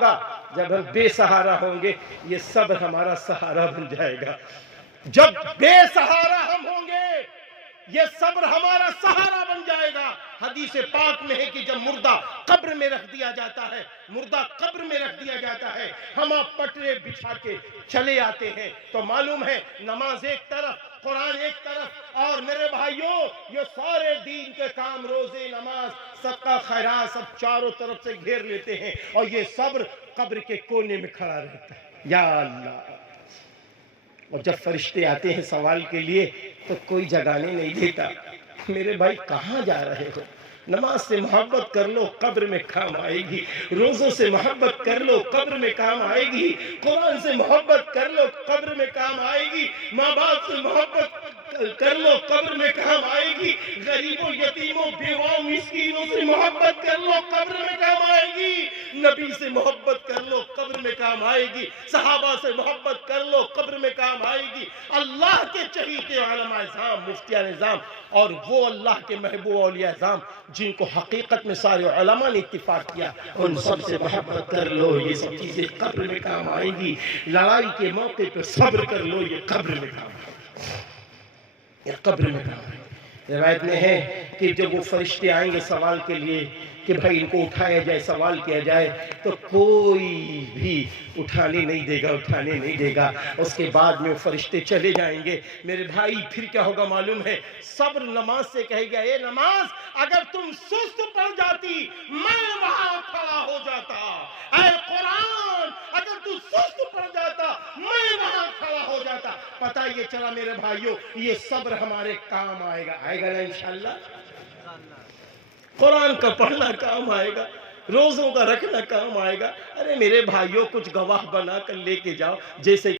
ہوگا جب ہم بے سہارا ہوں گے یہ صبر ہمارا سہارا بن جائے گا. جب بے سہارا ہم ہوں گے یہ صبر ہمارا سہارا بن جائے گا. حدیث پاک میں ہے کہ جب مردہ قبر میں رکھ دیا جاتا ہے، مردہ قبر میں رکھ دیا جاتا ہے، ہم آپ پٹرے بچھا کے چلے آتے ہیں تو معلوم ہے نماز ایک طرف، قرآن ایک طرف، اور میرے بھائیوں یہ سارے دین کے کام، روزے، نماز، صدقہ، خیرات، سب چاروں طرف سے گھیر لیتے ہیں اور یہ صبر قبر کے کونے میں کھڑا رہتا ہے. یا اللہ! اور جب فرشتے آتے ہیں سوال کے لیے تو کوئی جگانے نہیں دیتا. میرے بھائی کہاں جا رہے ہو؟ نماز سے محبت کر لو قبر میں کام آئے گی، روزوں سے محبت کر لو قبر میں کام آئے گی، قرآن سے محبت کر لو قبر میں کام آئے گی، ماں باپ سے محبت کر لو قبر میں کام آئے گی، غریبوں، یتیموں، بیواؤں، مسکینوں سے محبت کر لو قبر میں کام آئے گی، نبی سے محبت کر لو قبر میں کام آئے گی، صحابہ سے محبت کر لو قبر میں کام آئے گی. اللہ کے چہیتے علماء اعظام، مفتیان اعظام اور وہ اللہ کے محبوب اولیاء اعظام جن کو حقیقت میں سارے علماء نے اتفاق کیا، ان سب سے محبت کر لو، یہ سب چیزیں قبر میں کام آئیں گی. لڑائی کے موقع پہ صبر کر لو، یہ قبر میں کام آئے گی، یہ قبر میں کام آئے گی. روایت میں ہے کہ جب وہ فرشتے آئیں گے سوال کے لیے کہ بھائی ان کو اٹھایا جائے، سوال کیا جائے، تو کوئی بھی اٹھانے نہیں دے گا، اٹھانے نہیں دے گا. اس کے بعد میں وہ فرشتے چلے جائیں گے. میرے بھائی پھر کیا ہوگا معلوم ہے؟ صبر نماز سے کہے گا، اے نماز اگر تم سست پڑ جاتی میں وہاں کھڑا ہو جاتا. اے قرآن اگر تم سست پڑ جاتا میں وہاں کھڑا ہو جاتا. پتہ یہ چلا میرے بھائیوں یہ صبر ہمارے کام آئے گا. آئے گا نا انشاءاللہ؟ قرآن کا پڑھنا کام آئے گا، روزوں کا رکھنا کام آئے گا. ارے میرے بھائیوں کچھ گواہ بنا کر لے کے جاؤ. جیسے